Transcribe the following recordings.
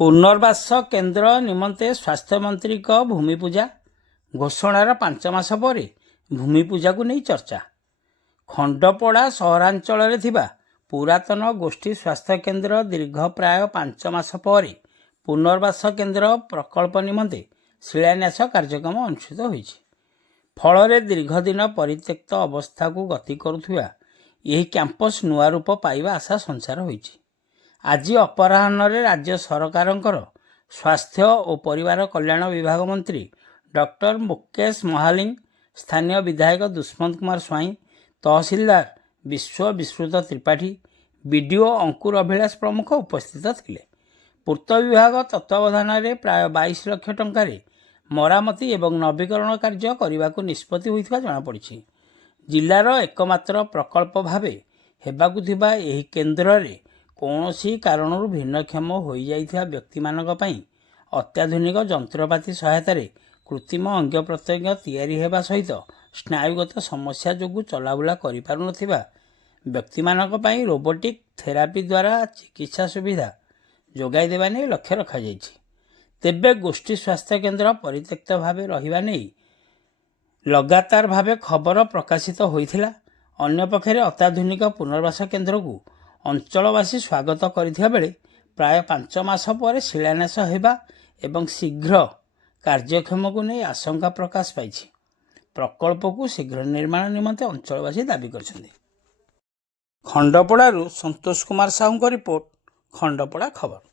पुनर्वास केन्द्र निमंते स्वास्थ्य मंत्री भूमिपूजा घोषणार 5 मास पर भूमिपूजा को नहीं चर्चा। खंडपड़ा सहरांचल पुरातन गोष्ठी स्वास्थ्य केन्द्र दीर्घ प्राय 5 मास पर पुनर्वास केन्द्र प्रकल्प निमंते शिलान्यास कार्यक्रम अनुष्ठित होइछि। फल दीर्घ दिन परित्यक्त अवस्था को गति करुवा यह कैंपस नुआ रूप पाइबा आशा संसार होइछि। आज अपराह्न राज्य सरकारंकर स्वास्थ्य और परिवार कल्याण विभाग मंत्री डॉक्टर मुकेश महालिंग, स्थानीय विधायक दुष्मंत कुमार स्वाई, तहसीलदार विश्व विश्रुत त्रिपाठी, बीडीओ अंकुर अभिलाष प्रमुख उपस्थित थिले। पूर्त विभाग तत्वावधान में प्राय 22 लाख टंकार मरामती एवं नवीकरण कार्य करने को निष्पत्ति होइथिबा जଣାपड़ी। जिलार एकमात्र प्रकल्प भावे हेबाकु थिबा एही केन्द्र रे कौनसी कारणरू भिन्नक्षम हो जाइथिबा व्यक्ति मानक पई अत्याधुनिक जंत्रपाति सहायता कृत्रिम अंग प्रत्यंग तैयारी हेबा सहित स्नायुगत समस्या जोगु चलाबुला करि पारु नथिबा व्यक्ति मानक पई रोबोटिक थेरापी द्वारा चिकित्सा सुविधा जोगाई देबा नै लक्ष्य रखा जाइछि। तेबे गोष्ठी स्वास्थ्य केन्द्र परित्यक्त भावे रहिबा नै लगातार भावे खबर प्रकाशित होइथिला। अन्य पक्षरे अत्याधुनिक पुनर्वास केन्द्र को अंचलवासी स्वागत करथिबा बेले प्राय 5 मास पर शिलान्यास हेबा एवं शीघ्र कार्यक्षम को नहीं आशंका प्रकाश पाइछि। प्रकल्प को शीघ्र निर्माण निमंते अंचलवासी दाबी करछन्ते। खंडपड़ारू संतोष कुमार साहू को रिपोर्ट, खंडपड़ा खबर।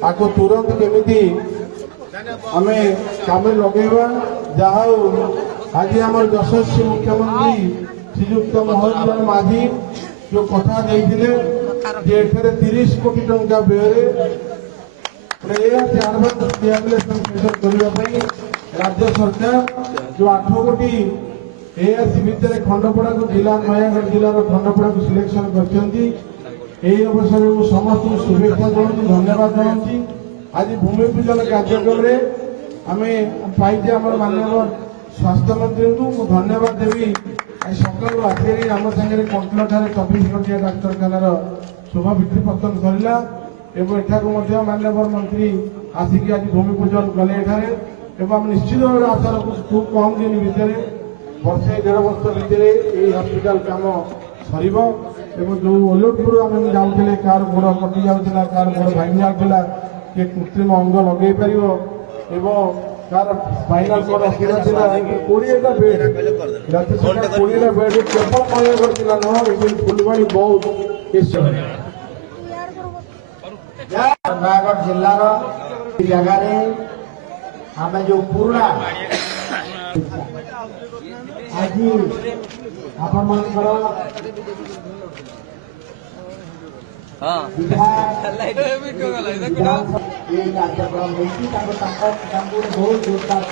आपको तुरंत केमिति आमे काम लगेबा जहा आज आम यशस्वी मुख्यमंत्री श्रीयुक्त मोहन माझी जो कथा देइथिले जे 30 कोटी टंका व्यय राज्य सरकार जो 8 कोटी एआरसी भितर खंडपड़ा को जिला नयागढ़ जिलार खंडपड़ा को सिलेक्शन करछंती। एही अवसर में समस्त शुभेच्छा जनाऊँ, धन्यवाद जनाऊँ। आज भूमि पूजन कार्यक्रम रे आमे पाइजे आम माननीय स्वास्थ्य मंत्री को धन्यवाद देवी। आज सकाल राति आम सागर कंटल 24 घंटिया डाक्तखानार शोभा भित्ति पतन सरला एवं एठाकू माननीय मंत्री आसिक आज भूमि पूजन कले एवं निश्चित भाव आशा रखुँ खूब कम दिन भितर वर्षे 1.5 वर्ष भितर ये हस्पिटाल काम सर जो ओलोटपुर आम जाऊे कार गोड़ कटि जाऊला, कार गोड़ भांगी जाऊला, किए कृत्रिम अंग लगे पार कार स्पाइनल कॉर्ड असुविधा था 20टा बेड रात 20टा बेड केवल नयागढ़ जिला न फुलवाणी बहुत नयागढ़ जिलार जगह आम जो पुराणा आज आपण मानकर कार्यक्रम बहुत जोरदार